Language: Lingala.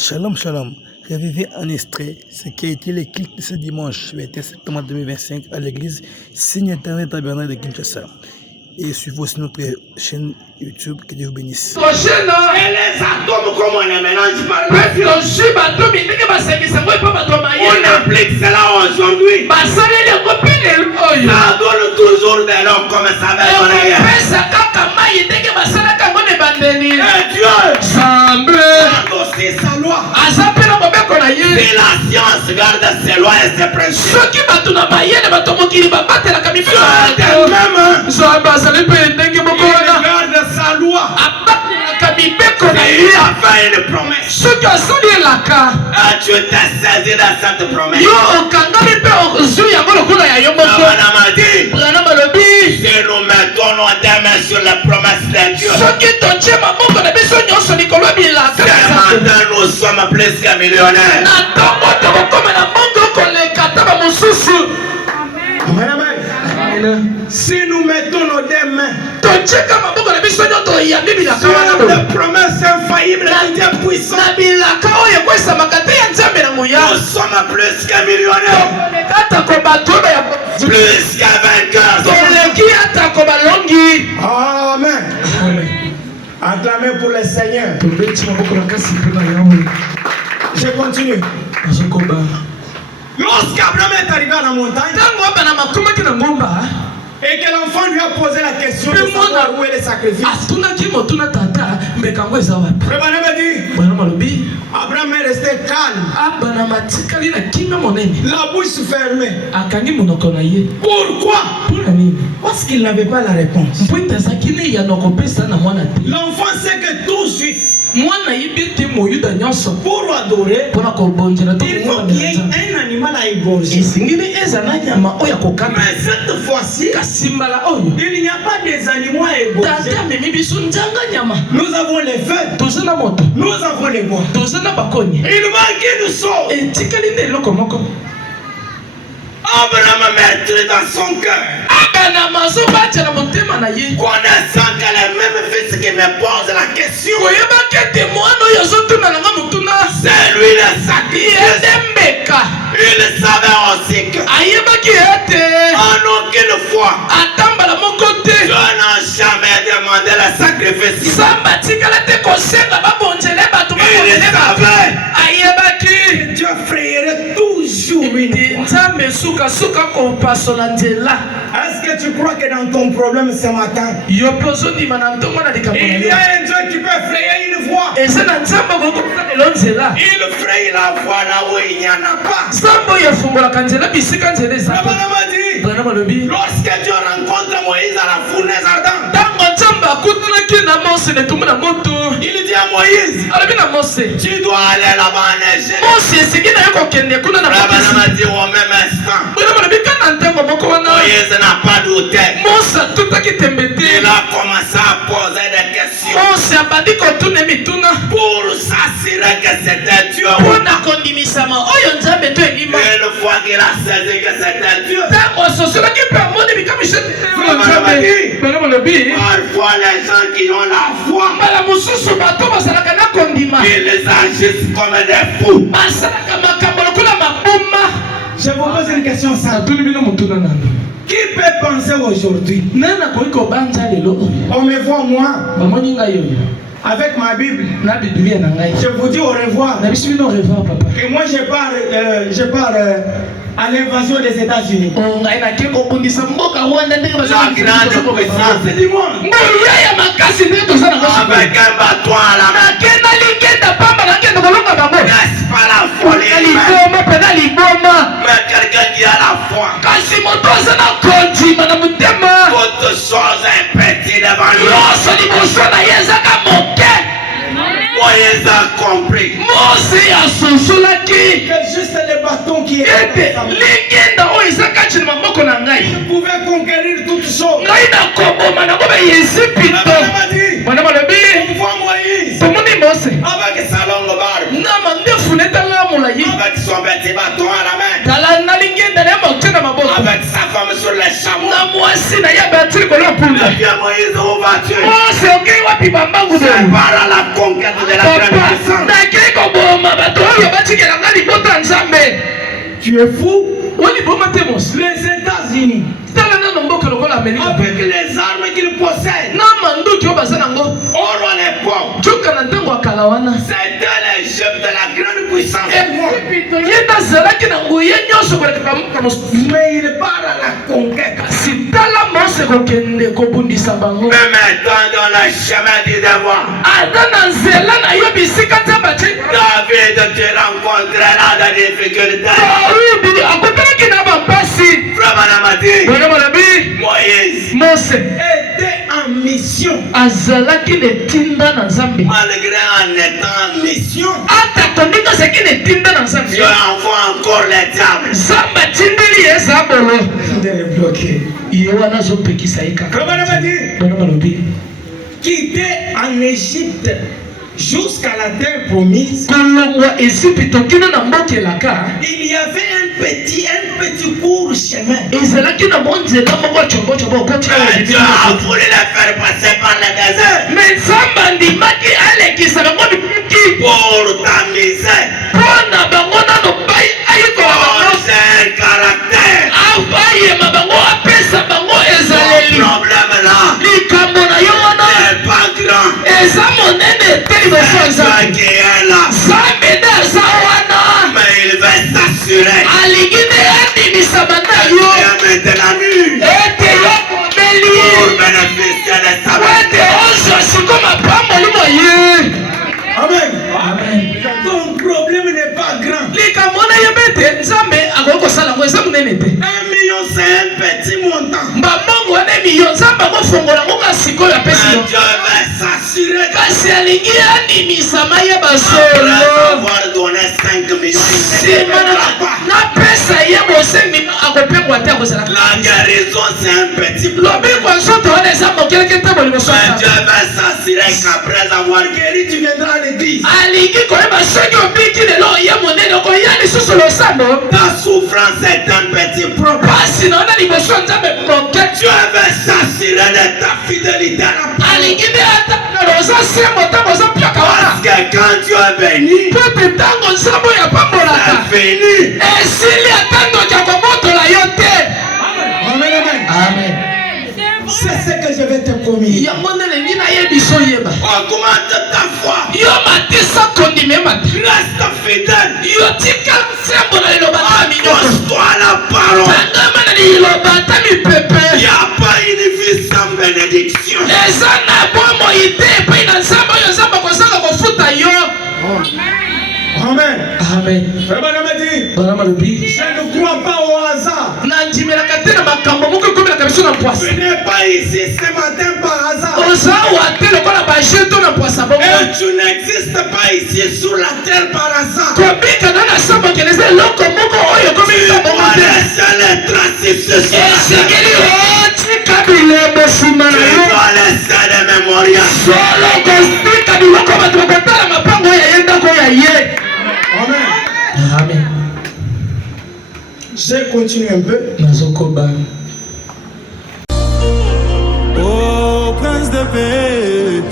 Shalom, shalom. Revivez en extrait ce qui a été le culte de ce dimanche 21 septembre 2025 à l'église Signe Éternel Tabernacle de Kinshasa. Et suivez aussi notre chaîne YouTube. Que Dieu vous bénisse. Et les atomes, comment on les mélange par la on applique cela aujourd'hui. Ça donne toujours des noms comme ça va donner. Et Dieu c'est sa loi. Et la science garde ses lois et ses principes. Il garde sa loi. Et il a fait une promesse. Et tu t'es saisi de cette promesse. Madame a dit, si nous mettons nos deux mains sur la promesse de Dieu, ce matin nous sommes plus que millionnaires. Si nous mettons nos deux mains sur la promesse infaillible de Dieu puissant, nous sommes plus que millionnaires, plus que vainqueurs. Amen. Acclamez pour le Seigneur. Je continue. Lorsqu'Abraham est arrivé à la montagne et que l'enfant lui a posé la question de savoir où est le sacrifice, Abraham est resté calme, la bouche fermée. Pourquoi? Parce qu'il n'avait pas la réponse. L'enfant sait que tout suit. Pour adorer, il faut qu'il y ait un animal à égorger. Mais cette fois-ci, il n'y a pas des animaux à égorger. Nous avons les feux, nous avons les bois. Il manque une chose. Abraham maîtrise dans son cœur, connaissant que les mêmes fils qui me posent la question, c'est lui le sacrifice. Il savait aussi que en aucune fois Dieu n'a jamais demandé le sacrifice. Il savait que Dieu frayerait toujours une fois. Est-ce que tu crois que dans ton problème ce matin, il y a un Dieu qui peut frayer une voie? Il fraye la voie là où il n'y en a pas. Lorsque Dieu rencontre Moïse à la fournaise ardente, il dit à Moïse, tu dois aller là-bas en Égypte. Abraham a dit au même instant, Moïse n'a pas douté. Il a commencé à poser des questions pour s'assurer que c'était Dieu. Une fois qu'il a saisi que c'était Dieu, parfois les gens qui ont la foi, ils les agissent comme des fous. Je vous pose une question simple. Qui peut penser aujourd'hui? On me voit moi avec ma Bible. Je vous dis au revoir. Et moi je pars à l'invasion des États-Unis. La grande puissance du monde. Avec un bâton à la main. N'est-ce pas la folie? Mais quelqu'un qui a la foi, toute chose est petite devant lui. Moïse a compris que juste le bâton qui est il pouvait conquérir toutes choses. On voit Moïse avec sa longue barbe, avec son petit bâton à la main, avec sa femme sur les chameaux. Et bien Moïse, où vas-tu? C'est par la conquête de la grande puissance. Tu es fou? Les États-Unis, avec les armes qu'ils possèdent, or à l'époque, c'était l'Égypte de la grande puissance. Mais il part à la conquête. Mais maintenant dans le chemin du devoir, David te rencontrera des difficultés. Moïse était en mission. Malgré en étant en mission, Dieu envoie encore les diables. Quitter en Égypte jusqu'à la terre promise, il y avait un petit court chemin. Dieu a voulu les faire passer par le désert pour t'amuser, pour ses caractères. Le problème là n'est pas grand. C'est qui est là. Mais il va s'assurer. Et mettre la nuit pour bénéficier de sa beauté. Amen. Ton problème n'est pas grand. 1 million c'est un petit montant. Mais Dieu va s'assurer après avoir donné 5 millions, la guérison c'est un petit problème. Mais Dieu va s'assurer qu'après avoir guéri, tu viendras à l'église. Ta souffrance est un petit problème. Dieu va s'assurer de ta fidélité à la parole. Parce que quand Dieu est béni, c'est fini. Amen. C'est ce que je vais te communiquer. Augmente ta foi. Reste fidèle. Accroche-toi à la parole. Il n'y a pas une vie sans bénédiction. Amen. Je ne crois pas au hasard. Tu n'es pas ici ce matin par hasard. Et tu n'existes pas ici sur la terre par hasard. Tu dois laisser les traces sur la terre. Tu dois laisser des mémorials. Amen. Je continue un peu. Oh, prince de paix,